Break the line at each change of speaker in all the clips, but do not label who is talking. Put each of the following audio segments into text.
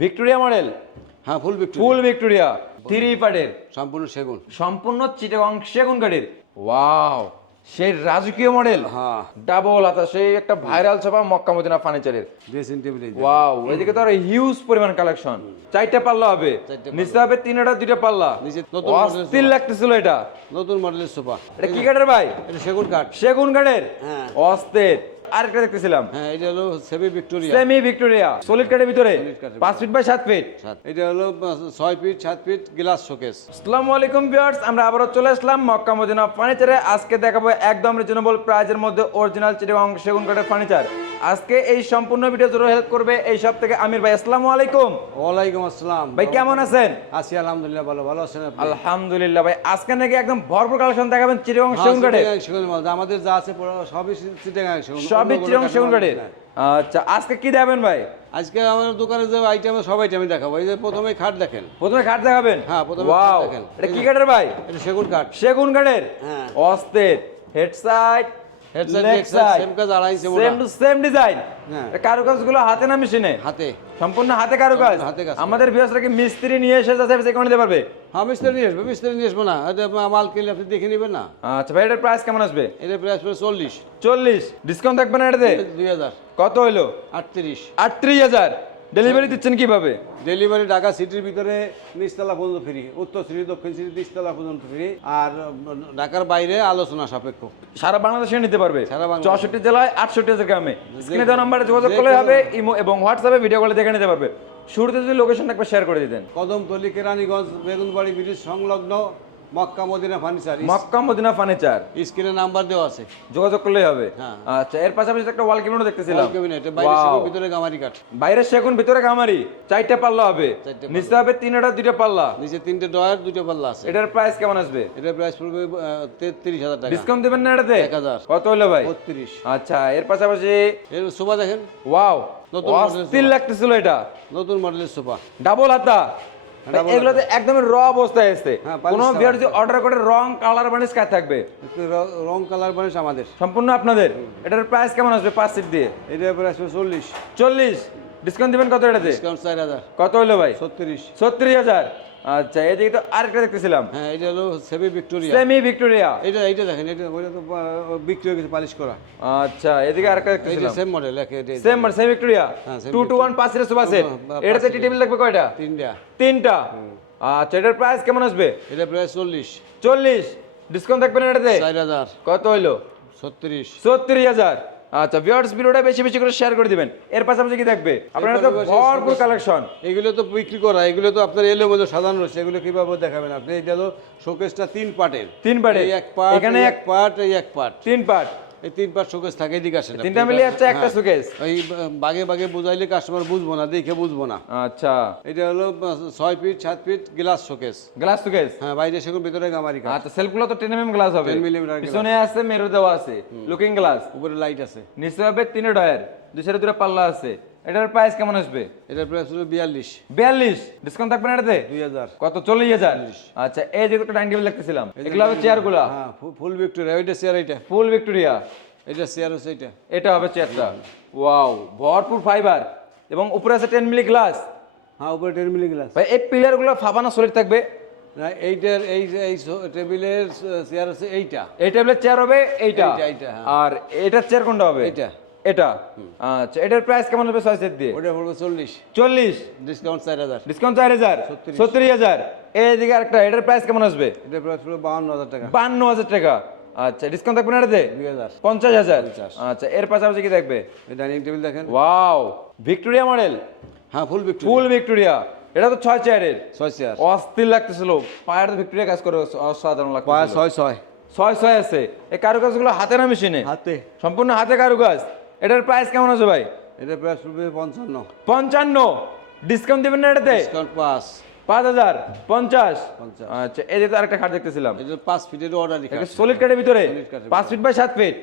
Victoria model?
হ্যাঁ ফুল বিক্রি
ফুল Victoria. Three পার্টের
সম্পূর্ণ সেগুন।
সম্পূর্ণ চিটাগং সেগুন কাঠের ওয়াও সেই রাজকীয় মডেল।
হ্যাঁ।
ডাবল হাতা সেই একটা ভাইরাল ছাপা মক্কা মদিনা ফার্নিচারের
ড্রেসিং টেবিল
ওয়াও এদিকে তো আর হিউজ পরিমাণ কালেকশন চারটা পাল্লা হবে। নিচে হবে তিনটা দুইটা পাল্লা।
নিচে নতুন
অস্থির লাগতেছিল এটা।
নতুন মডেলের সোফা
এটা কি কাঠের ভাই?
এটা সেগুন কাঠ।
সেগুন কাঠের?
হ্যাঁ।
অস্থির আরেকটা দেখতেছিলাম।
হ্যাঁ এটা হলো semi Victoria
semi Victoria solid কাঠের ভিতরে।
Solid কাঠের
পাঁচ ফিট বাই সাত ফিট
সাত। এটা হলো আহ, ছয় ফিট সাত ফিট গ্লাস শোকেস
আসসালামু আলাইকুম ভিউয়ার্স আমরা আবারও চলে আসলাম মক্কা মদিনা ফার্নিচারে আজকে দেখাবো একদম রিজনেবল প্রাইজের মধ্যে অরিজিনাল চিটাগং সেগুন কাঠের ফার্নিচার আজকে এই সম্পূর্ণ ভিডিও জুড়ে হেল্প করবে এই সব থেকে আমির ভাই। আসসালামু আলাইকুম।
ওয়ালাইকুম আসসালাম।
ভাই কেমন আছেন?
আছি আলহামদুলিল্লাহ ভালো। ভালো আছেন আপনি?
আলহামদুলিল্লাহ ভাই আজকে নাকি একদম ভরপুর কালেকশন দেখাবেন চিরং
হ্যাঁ,
সেগুন কাঠের
চিটাগাং সেগুন মাল। আমাদের যা আছে পুরো সবই চিটাগাং সেগুন
সবই
অন্য কোনো
সেগুন
মাল
আচ্ছা আজকে কি দেখাবেন ভাই?
আজকে আমাদের দোকানে যে আইটেম সব আইটেমই দেখাবো। এই যে প্রথমে খাট দেখেন।
প্রথমে খাট দেখাবেন?
হ্যাঁ, প্রথমে খাট দেখেন।
এটা কি কাঠের ভাই?
এটা সেগুন কাঠ
সেগুন কাঠের
হ্যাঁ।
অস্থির। হেড সাইড
হ্যাঁ।
কারুকাজগুলো হাতে না মেশিনে?
হাতে।
সম্পূর্ণ হাতে কারুকাজ? আমাদের ভিউয়ার্সরা কি মিস্ত্রি নিয়ে এসে নিতে পারবে?
হ্যাঁ মিস্ত্রি নিয়ে আসব মিস্ত্রি নিয়ে আসব না। এটা মাল কিনলে আপনি দেখে নেবেন না।
আচ্ছা ভাই এটার প্রাইস কেমন আসবে?
এটা প্রাইস পড়ে চল্লিশ।
চল্লিশ। ডিসকাউন্ট থাকবে না এটাতে?
দুই হাজার।
কত হইল?
আটত্রিশ।
আটত্রিশ হাজার। ডেলিভারি দিচ্ছেন কীভাবে?
ডেলিভারি ঢাকা সিটির ভিতরে নিচতলা পর্যন্ত ফ্রি উত্তর সিটি দক্ষিণ সিটি নিচতলা পর্যন্ত ফ্রি আর ঢাকার বাইরে আলোচনা সাপেক্ষ।
সারা বাংলাদেশে নিতে পারবে। চৌষট্টি জেলায় আটষট্টি হাজার গ্রামে। স্ক্রিনে দেওয়া নাম্বারে যোগাযোগ করলে হবে ইমো এবং হোয়াটসঅ্যাপে ভিডিও কলে দেখে নিতে পারবে। শুরুতে যদি লোকেশনটা একবার শেয়ার করে দিতেন।
কদমতলি কেরানীগঞ্জ বেগুনবাড়ি ব্রিজ সংলগ্ন Mecca Medina furniture
Makka Medina furniture
স্ক্রিনে নাম্বার দেওয়া আছে।
যোগাযোগ করলেই হবে।
হ্যাঁ।
আচ্ছা এর পাশাপাশি একটা ওয়াল কেবিনেটও দেখতেছিলাম।
ক্যাবিনেট বাইরে সেগুন, ভিতরে গামারি কাঠ।
বাইরে সেগুন ভিতরে গামারি। চারটা পাল্লা হবে। নিচে হবে তিনটা দুইটা পাল্লা।
নিচে তিনটে ডয়ার দুটো পাল্লা আছে।
এটার প্রাইস কেমন আসবে?
এটা প্রাইস পড়বে তেত্রিশ হাজার টাকা।
ডিসকাউন্ট দিবেন না এটাতে? কত হলো ভাই? আচ্ছা এর পাশাপাশি
এর সোফা দেখেন।
ওয়াও
নতুন
লাগতেছিল এটা।
নতুন মডেলের সোফা।
ডাবল হাতা।
Double
এগুলোতে একদম র অবস্থায় আছে
হ্যাঁ,
কোনো
করা
যদি অর্ডার করে রং কালার বানিশ কাজ থাকবে।
রং কালার বানিশ আমাদের।
সম্পূর্ণ আপনাদের। এটার প্রাইস কেমন আসবে? পাঁচ সিট দিয়ে।
এটার প্রাইস আসবে চল্লিশ।
চল্লিশ। ডিসকাউন্ট দিবেন কত এটাতে?
ডিসকাউন্ট চার হাজার।
কত হলো ভাই?
ছত্রিশ।
ছত্রিশ হাজার। আচ্ছা এদিকে তো আরেকটা দেখতেছিলাম।
হ্যাঁ এটা হলো সেমি ভিক্টোরিয়া
সেমি ভিক্টোরিয়া
এটা এইটা দেখেন এটা ওইটা তো বিক্রি হয়ে গেছে পালিশ করা।
আচ্ছা এদিকে আরেকটা দেখতেছিলাম।
সেম মডেল একে
সেম মানে সেমি ভিক্টোরিয়া পাঁচ সেট।
হ্যাঁ,
এটাতে টি টেবিল লাগবে কয়টা?
তিনটা।
তিনটা। আচ্ছা এটার প্রাইস কেমন আসবে?
এটা প্রাইস চল্লিশ।
চল্লিশ। ডিসকাউন্ট থাকবে না এটাতে?
চার হাজার।
কত হইল?
ছত্রিশ।
ছত্রিশ হাজার। আচ্ছা ভিউয়ার্স ভিডিওটা বেশি বেশি করে শেয়ার করে দিবেন। এর পাশাপাশি কি দেখবে আপনারা তো ভরপুর কালেকশন
এগুলো তো বিক্রি করা এগুলো তো আপনার এলো বলে সাধারণ রয়েছে এগুলো কীভাবে দেখাবেন আপনি? এটা হলো শোকেসটা তিন পার্টের
তিন
পার্টের এক পার্ট
এখানে এক
পার্ট এই এক পার্ট
তিন পার্ট
এই তিন শোকেস থাকে এদিকে আসে না।
তিনটা মিলিয়ে হচ্ছে একটা
হ্যাঁ। বাগে বাগে বুঝাইলে কাস্টমার বুঝব না দেখে বুঝব না।
আচ্ছা।
এটা হলো ছয় ফিট সাত feet glass showcase
glass showcase
হ্যাঁ বাইরে সেগুন ভিতরে গামারি কাজ
আচ্ছা সেলফগুলো তো এমএম গ্লাস হবে।
10 মিলিমিটার।
পিছনে আছে মেরু দেওয়া আছে লুকিং গ্লাস
উপরে লাইট আছে।
নিচে হবে তিনে ডয়ার দুই সাইডে দুটো পাল্লা আছে। এটার প্রাইস কেমন আসবে?
এটার প্রাইস হলো বিয়াল্লিশ।
বিয়াল্লিশ? ডিসকাউন্ট থাকবে না এটাতে?
দুই হাজার।
কত? চল্লিশ হাজার? আচ্ছা এই যে একটা ডাইনিং টেবিল দেখতেছিলাম এগুলো হবে চেয়ারগুলা
হ্যাঁ ফুল ভিক্টোরিয়া ওইটা চেয়ার এইটা।
ফুল ভিক্টোরিয়া
এটা চেয়ার হচ্ছে এইটা।
এটা হবে চেয়ারটা ওয়াও ভরপুর ফাইবার এবং উপরে আছে টেন মিলি গ্লাস
হ্যাঁ উপরে টেন মিলি গ্লাস
ভাই এই পিলারগুলো ফাবানা সলিড থাকবে।
না এইটার এই এই টেবিলের চেয়ার হচ্ছে এইটা।
এই টেবিলের চেয়ার হবে এইটা।
হ্যাঁ।
আর এটার চেয়ার কোনটা হবে?
এইটা।
এটা। আচ্ছা এটার প্রাইস কেমন হবে ছয় সেট দিয়ে?
ওটা পড়বে চল্লিশ।
চল্লিশ?
ডিসকাউন্ট চার হাজার।
ডিসকাউন্ট চার হাজার।
ছত্রিশ।
হাজার। এইদিকে আরেকটা এটার প্রাইস কেমন আসবে?
এটা প্রাইস পড়বে বাউন্ন হাজার টাকা।
বান্ন হাজার টাকা। আচ্ছা ডিসকাউন্ট থাকবে না এটাতে? পঞ্চাশ হাজার। আচ্ছা এর পাশাপাশি কি দেখবে
ডাইনিং টেবিল দেখেন।
Wow Victoria model?
হ্যাঁ ফুল ভিক্টোরিয়া।
Full Victoria. এটা তো ছয় চেয়ারের
ছয় চেয়ার
অস্থির লাগতেছিল। পায়ের তো ভিক্টোরিয়া কাজ করে অসাধারণ লাগতেছিল।
ছয় ছয়।
ছয় ছয় আছে। এই কারুকাজগুলো হাতে না মেশিনে?
হাতে।
সম্পূর্ণ হাতে কারুকাজ? এটার প্রাইস কেমন আছে ভাই?
এটা প্রাইস পঞ্চান্ন।
পঞ্চান্ন। ডিসকাউন্ট দিবেন না এটাতে?
ডিসকাউন্ট পাঁচ
পাঁচ হাজার পঞ্চাশ।
পঞ্চাশ।
আচ্ছা এই যে তো আরেকটা খাট দেখতেছিলাম।
পাঁচ ফিটের অর্ডার লিখা
সলিড কাঠের ভিতরে? পাঁচ ফিট বাই সাত feet?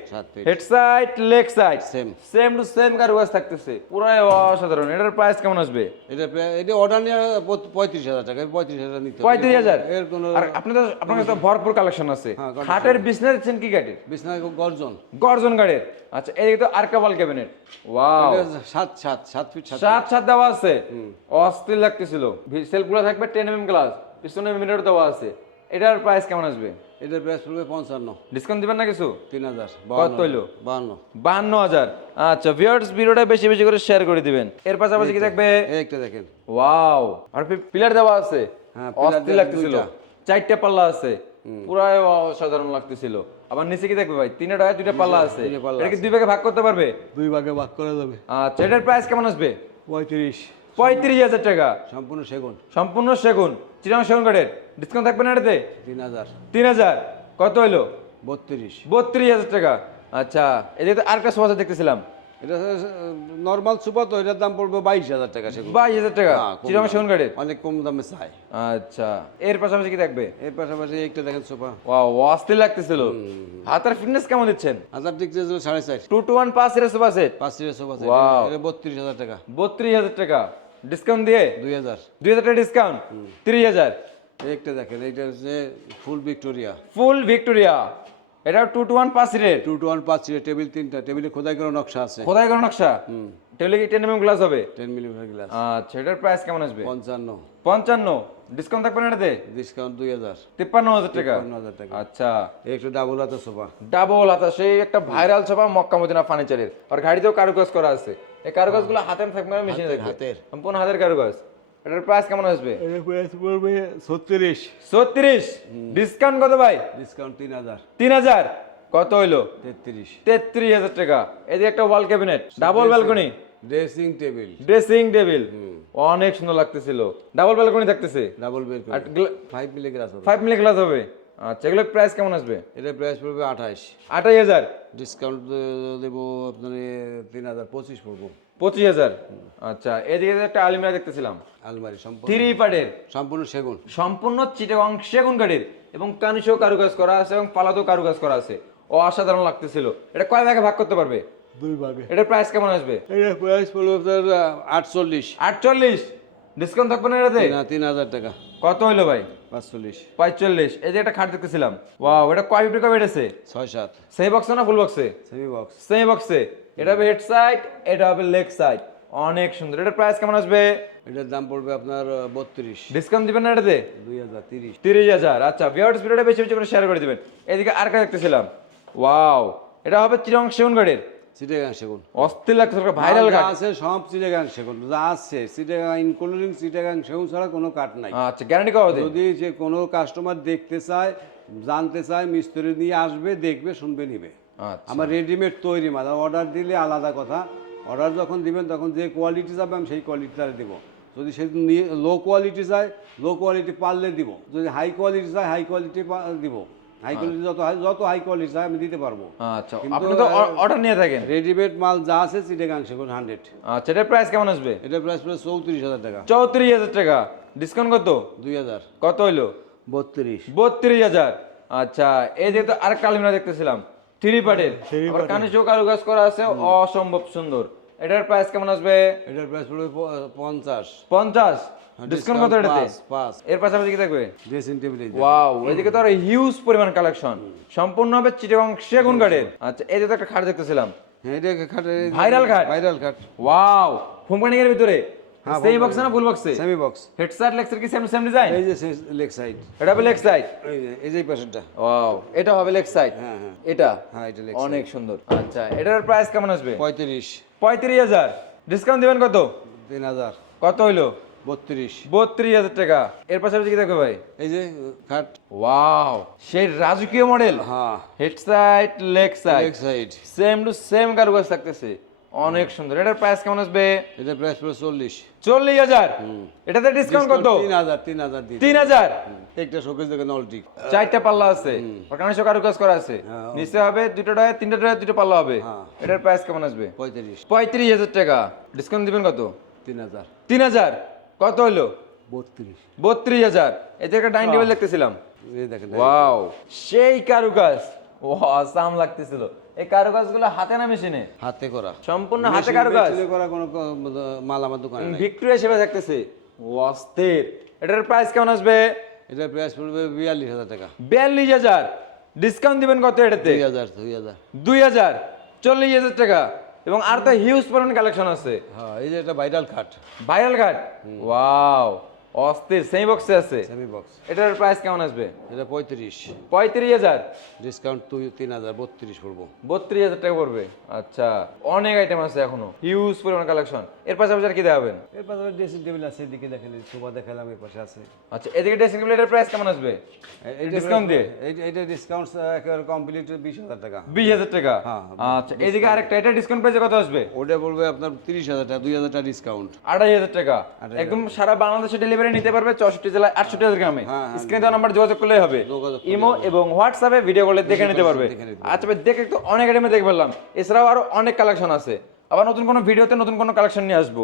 Head side leg side
same
same to same কারুকাজ থাকতেছে। পুরাই অসাধারণ। এটার প্রাইস কেমন আসবে?
এটা এটা অর্ডার নিয়ে পঁয়ত্রিশ হাজার টাকা। পঁয়ত্রিশ হাজার নিতে
পঁয়ত্রিশ হাজার?
এর কোনো
আর আপনাদের আপনার কাছে ভরপুর কালেকশন আছে।
হ্যাঁ,
খাটের বিজনেস দিচ্ছেন কি
বিছনা গর্জন।
গর্জন গাড়ির। আচ্ছা এদিকে তো আরেকটা ওয়াল ক্যাবিনেট ওয়াও
সাত সাত সাত ফিট সাত
সাত দেওয়া আছে। অস্থির লাগতেছিল। সেলফগুলো থাকবে টেন এম গ্লাস পিছনে মিটার দেওয়া আছে। এটার প্রাইস কেমন আসবে?
এটার প্রাইস পড়বে পঞ্চান্ন।
ডিসকাউন্ট দিবেন না কিছু?
তিন হাজার
কত হইল?
বান্ন
বাহান্ন হাজার। আচ্ছা ভিউয়ার্স ভিডিওটা বেশি বেশি করে শেয়ার করে দিবেন। এর পাশাপাশি কি থাকবে?
একটা দেখেন।
ওয়াও আর পিলার দেওয়া আছে।
হ্যাঁ,
অস্থির লাগতেছিল। চারটে পাল্লা আছে। পুরাই অসাধারণ লাগতেছিল। আবার নিচে কি দেখবে ভাই? তিনটা টাকা দুইটা পাল্লা আছে। এটা কি দুই ভাগে ভাগ করতে পারবে?
দুই ভাগে ভাগ করা যাবে।
আচ্ছা এটার প্রাইস কেমন আসবে?
পঁয়ত্রিশ।
পঁয়ত্রিশ হাজার টাকা।
সম্পূর্ণ সেগুন।
সম্পূর্ণ সেগুন। চিরাং সেগুন কাঠের। ডিসকাউন্ট থাকবে না এটাতে?
তিন হাজার।
তিন হাজার। কত হইল?
বত্রিশ।
বত্রিশ হাজার টাকা। আচ্ছা এদিকে তো আরেকটা সোফা দেখতেছিলাম।
এটা নর্মাল সুপার তো এটার দাম পড়বে বাইশ হাজার টাকা সেগুন।
বাইশ হাজার টাকা।
হ্যাঁ,
চিরাং সেগুন কাঠের।
অনেক কম দামে চাই।
আচ্ছা এর পাশাপাশি কি থাকবে?
এর পাশাপাশি একটা দেখেন সোফা।
ওয়াও অস্থির লাগতেছিল। হাতের ফিটনেস কেমন দিচ্ছেন?
হাজার দিক দিয়ে সাড়ে চার
টু টু ওয়ান পাঁচ এর সোফা সেট।
পাঁচ সিটের সোফা সেট। বত্রিশ হাজার টাকা।
বত্রিশ হাজার টাকা। ডিসকাউন্ট দিয়ে?
দুই হাজার।
দুই হাজার টাকা ডিসকাউন্ট তিরিশ হাজার।
একটা দেখেন এইটা হচ্ছে ফুল ভিক্টোরিয়া।
Full Victoria. এটা টু টু ওয়ান পাঁচ রেট
টু টু ওয়ান পাঁচ সিটের টেবিল তিনটা টেবিলে খোদাই করা নকশা আছে।
কোথায় কোনো নকশা? টেবিলে কি টেন এম গ্লাস হবে?
টেন মিলিমিটার গ্লাস
আচ্ছা এটার প্রাইস কেমন আসবে?
পঞ্চান্ন।
পঞ্চান্ন। ডিসকাউন্ট থাকবে না এটাতে?
ডিসকাউন্ট দুই হাজার।
তিপ্পান্ন হাজার টাকা।
হাজার টাকা।
আচ্ছা।
একটা ডাবল হাতের সোফা।
ডাবল হাতা সেই একটা ভাইরাল সোফা মক্কা মদিনা ফার্নিচারের আর গাড়িতেও কারুকাজ করা আছে। এই কারুকাজগুলো হাতে থাকবে না মেশিনে থাকবে।
হাতের।
সম্পূর্ণ হাতের কারুকাজ। এটার প্রাইস কেমন আসবে?
এর প্রাইস পড়বে ছত্রিশ।
ছত্রিশ? ডিসকাউন্ট কত ভাই?
ডিসকাউন্ট তিন হাজার।
তিন হাজার? কত হইল?
তেত্রিশ।
তেত্রিশ হাজার টাকা। এদিকে একটা wall cabinet double balcony
dressing table
dressing table অনেক সুন্দর লাগতেছিল। ডাবল ব্যালকনি থাকতেছে।
ডাবল
আর
ফাইভ মিলি গ্লাস হবে।
ফাইভ মিলি গ্লাস হবে। আচ্ছা এগুলোর প্রাইস কেমন আসবে?
এটার প্রাইস পড়বে আঠাশ।
আঠাশ হাজার?
ডিসকাউন্ট দেবো আপনার তিন হাজার পঁচিশ পড়ব।
পঁচিশ হাজার? আচ্ছা এদিকে একটা আলমিরা দেখতেছিলাম।
আলমারি সম্পূর্ণ।
থ্রি পার্টের।
সম্পূর্ণ সেগুন।
সম্পূর্ণ চিটাগং সেগুন কাঠের এবং কানিসেও কারুকাজ করা আছে এবং পালাতেও কারুকাজ করা আছে। ও অসাধারণ লাগতেছিল। এটা কয় ভাগে ভাগ করতে পারবে?
দুই ভাগে।
এটার প্রাইস কেমন আসবে?
এটার প্রাইস পড়বে আপনার আটচল্লিশ।
আটচল্লিশ? ডিসকাউন্ট থাকবে না এটাতে?
না তিন হাজার টাকা।
কত হইল ভাই?
পাঁচচল্লিশ।
পঁয়তাল্লিশ। এই যে একটা খাট দেখতেছিলাম। ওয়াও এটা কয় ফিফটি কবে এটেছে
ছয় সাত।
সেই বক্সে না ফুল বক্সে
সেমি বক্স
সেই বক্সে এটা হবে হেড সাইড এটা হবে লেগ সাইড অনেক সুন্দর। এটার প্রাইস কেমন আসবে?
এটার দাম পড়বে আপনার বত্রিশ।
ডিসকাউন্ট দিবেন না এটাতে?
দুই হাজার তিরিশ।
তিরিশ হাজার। আচ্ছা ভিওয়ার্স ভিডিওটা বেশি বেশি করে শেয়ার করে দিবেন। এদিকে আর একটা দেখতেছিলাম। ওয়াও এটা হবে চিরং সেগুন গাড়ির
চিটেগাং সেগুন
অস্থির লাগতেছে ভাইরাল
যা আছে সব চিটেগাং সেগুন যা আছে চিটেগাং ইনক্লুডিং চিটেগাং সেগুন ছাড়া কোনো কাঠ নাই
আচ্ছা গ্যারান্টি কবে
যদি যে কোনো কাস্টমার দেখতে চায় জানতে চায় মিস্ত্রি নিয়ে আসবে দেখবে শুনবে নিবে আমার রেডিমেড তৈরি মাল অর্ডার দিলে আলাদা কথা অর্ডার যখন দিবেন তখন যে কোয়ালিটি যাবে আমি সেই কোয়ালিটিটা দেবো যদি সে লো কোয়ালিটি চায় লো কোয়ালিটি পারলে দিব যদি হাই কোয়ালিটি চায় হাই কোয়ালিটি দিব হাই কোয়ালিটি যত যত হাই কোয়ালিটি আমি দিতে পারব।
আচ্ছা আপনি তো অর্ডার নিয়ে থাকেন।
রেডিমেড মাল যা আছে চিটেগাং সেগুন হান্ড্রেড
আচ্ছা এটার প্রাইস কেমন আসবে?
এটা প্রাইস প্রায় চৌত্রিশ হাজার টাকা।
চৌত্রিশ হাজার টাকা। ডিসকাউন্ট কত?
দুই হাজার।
কত হইল?
বত্রিশ।
বত্রিশ হাজার। আচ্ছা এই যে তো আরেকটা আলমিরা দেখতেছিলাম। থ্রি পার্টের আবার কানিসেও কারুকাজ করা আছে অসম্ভব সুন্দর। এটার প্রাইস কেমন আসবে?
এটার প্রাইস পড়বে পঞ্চাশ।
পঞ্চাশ? ডিসকাউন্ট কত এটাতে?
পাঁচ এর
এর পাশাপাশি কি থাকবে?
ড্রেসিং টেবিল
ওয়াও এদিকে তো আর হিউজ পরিমাণ কালেকশন সম্পূর্ণ হবে চিটাগং সেগুন কাঠের আচ্ছা এই যে তো একটা খাট দেখতেছিলাম।
হ্যাঁ এটা খাট
ভাইরাল খাট?
ভাইরাল খাট।
ওয়াও কোম্পানি এর ভিতরে।
হ্যাঁ,
সেই
ফুল
বক্সে না ফুল বক্সে
সেমি বক্স
হেডসেট লেক্সার কি সেম সেম ডিজাইন
এই যে লেগ সাইড
এটা হবে লেগ সাইড
এই যে এই যে পাশেরটা।
ওয়াও এটা হবে লেগ সাইড
হ্যাঁ হ্যাঁ।
এটা?
হ্যাঁ এটা লেগ
অনেক সুন্দর। আচ্ছা এটার প্রাইস কেমন আসবে?
পঁয়ত্রিশ।
পঁয়ত্রিশ হাজার। ডিসকাউন্ট দিবেন কত?
তিন হাজার।
কত হইল?
বত্রিশ।
বত্রিশ হাজার টাকা। এর পাশাপাশি কি থাকবে ভাই?
এই যে খাট।
ওয়াও সেই রাজকীয় মডেল
হ্যাঁ।
Head side leg side
leg side
same to same কারুকাজ থাকতেছে। অনেক সুন্দর। এটার প্রাইস কেমন আসবে?
এটা প্রাইস পড়বে চল্লিশ।
চল্লিশ হাজার। এটাতে ডিসকাউন্ট কত?
তিন হাজার তিন হাজার
তিন হাজার?
একটা শোকেস দেখেন অলটিক
চারটা পাল্লা আছে। ওখানে সব কারুকাজ করা আছে।
হ্যাঁ,
নিচে হবে দুটো টাকা তিনটা টাকা দুটো পাল্লা হবে।
হ্যাঁ।
এটার প্রাইস কেমন আসবে?
পঁয়ত্রিশ।
পঁয়ত্রিশ হাজার টাকা। ডিসকাউন্ট দিবেন কত?
তিন হাজার।
তিন হাজার। কত হলো
বত্রিশ।
বত্রিশ হাজার। এতে একটা ডাইনিং টেবিল দেখতেছিলাম।
এই দেখেন
ওয়াও সেই কারুকাজ। ও আসাম লাগতেছিল। এই কারুকাজগুলো হাতে না মেশিনে?
হাতে করা।
সম্পূর্ণ হাতে কারুকাজ?
করা কোনো মাল আমার দোকানে নাই।
ভিক্টোরিয়া সেবা থাকতেছে অস্থির। এটার প্রাইস কেমন আসবে?
এটা প্রাইস পড়বে বিয়াল্লিশ হাজার টাকা।
বিয়াল্লিশ হাজার। ডিসকাউন্ট দিবেন কত এটাতে?
দুই হাজার দুই হাজার।
দুই হাজার। চল্লিশ হাজার টাকা। এবং আর তো হিউজ পরিমাণ কালেকশন আছে।
হ্যাঁ এই যে এটা ভাইরাল খাট
ভাইরাল ঘাট ওয়াও অস্থির সেই বক্সে আছে।
সেমি বক্স
এটার প্রাইস কেমন আসবে?
এটা পঁয়ত্রিশ।
পঁয়ত্রিশ হাজার?
ডিসকাউন্ট তুই তিন হাজার বত্রিশ পড়ব।
বত্রিশ হাজার টাকা পড়বে? আচ্ছা অনেক আইটেম আছে এখনও। হিউজ পরিমাণ কালেকশন এর পাশাপাশি আর কি দেখাবেন?
এর পাশে ড্রেসিং টেবিল আছে এদিকে দেখেন সোফা দেখালাম এর পাশে আছে।
আচ্ছা এদিকে ড্রেসিং টেবিল এটার প্রাইস কেমন আসবে? ডিসকাউন্ট দিয়ে।
এইটা ডিসকাউন্ট একেবারে কমপ্লিট বিশ হাজার টাকা।
বিশ হাজার টাকা?
হ্যাঁ,
আচ্ছা এদিকে আরেকটা এটা ডিসকাউন্ট প্রাইসে কত আসবে?
ওটা বলবে আপনার তিরিশ হাজার টাকা দুই হাজার টাকা ডিসকাউন্ট
আড়াই হাজার টাকা। একদম সারা বাংলাদেশে ডেলিভারি নিতে পারবে চৌষট্টি জেলায় আটষট্টি হাজার গ্রামে। স্ক্রিনে দেওয়া নাম্বার যোগাযোগ করলেই হবে। ইমো এবং হোয়াটসঅ্যাপে ভিডিও কলে দেখে নিতে পারবে। আচ্ছা ভাই দেখে তো অনেক আইটেমে দেখে ফেললাম। এছাড়াও আরও অনেক কালেকশন আছে। আবার নতুন কোনো ভিডিওতে নতুন কোনো কালেকশন নিয়ে আসব।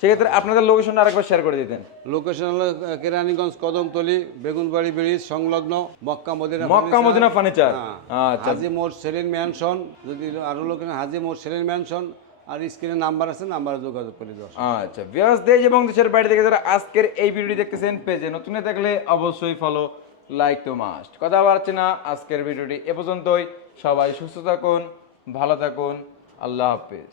সেক্ষেত্রে আপনাদের লোকেশনটা আরেকবার শেয়ার করে দিতেন।
লোকেশন হলো কেরানীগঞ্জ কদমতলি বেগুনবাড়ি ব্রিজ সংলগ্ন Mecca Medina
Mecca. Medina furniture
হ্যাঁ।
আচ্ছা।
হাজি মোড় সেলিন ম্যানশন যদি আরও লোকের হাজি মোড় সেলিন ম্যানশন আর স্ক্রিনে নাম্বার আছে, নাম্বারে যোগাযোগ করে দেওয়া
আচ্ছা ভিউয়ার্স দেশ এবং দেশের বাইরে থেকে যারা আজকের এই ভিডিওটি দেখতেছেন, পেজে নতুন থাকলে অবশ্যই ফলো লাইক টু মাস্ট কথা বাড়ছে না, আজকের ভিডিওটি এ পর্যন্তই। সবাই সুস্থ থাকুন, ভালো থাকুন। আল্লাহ হাফেজ।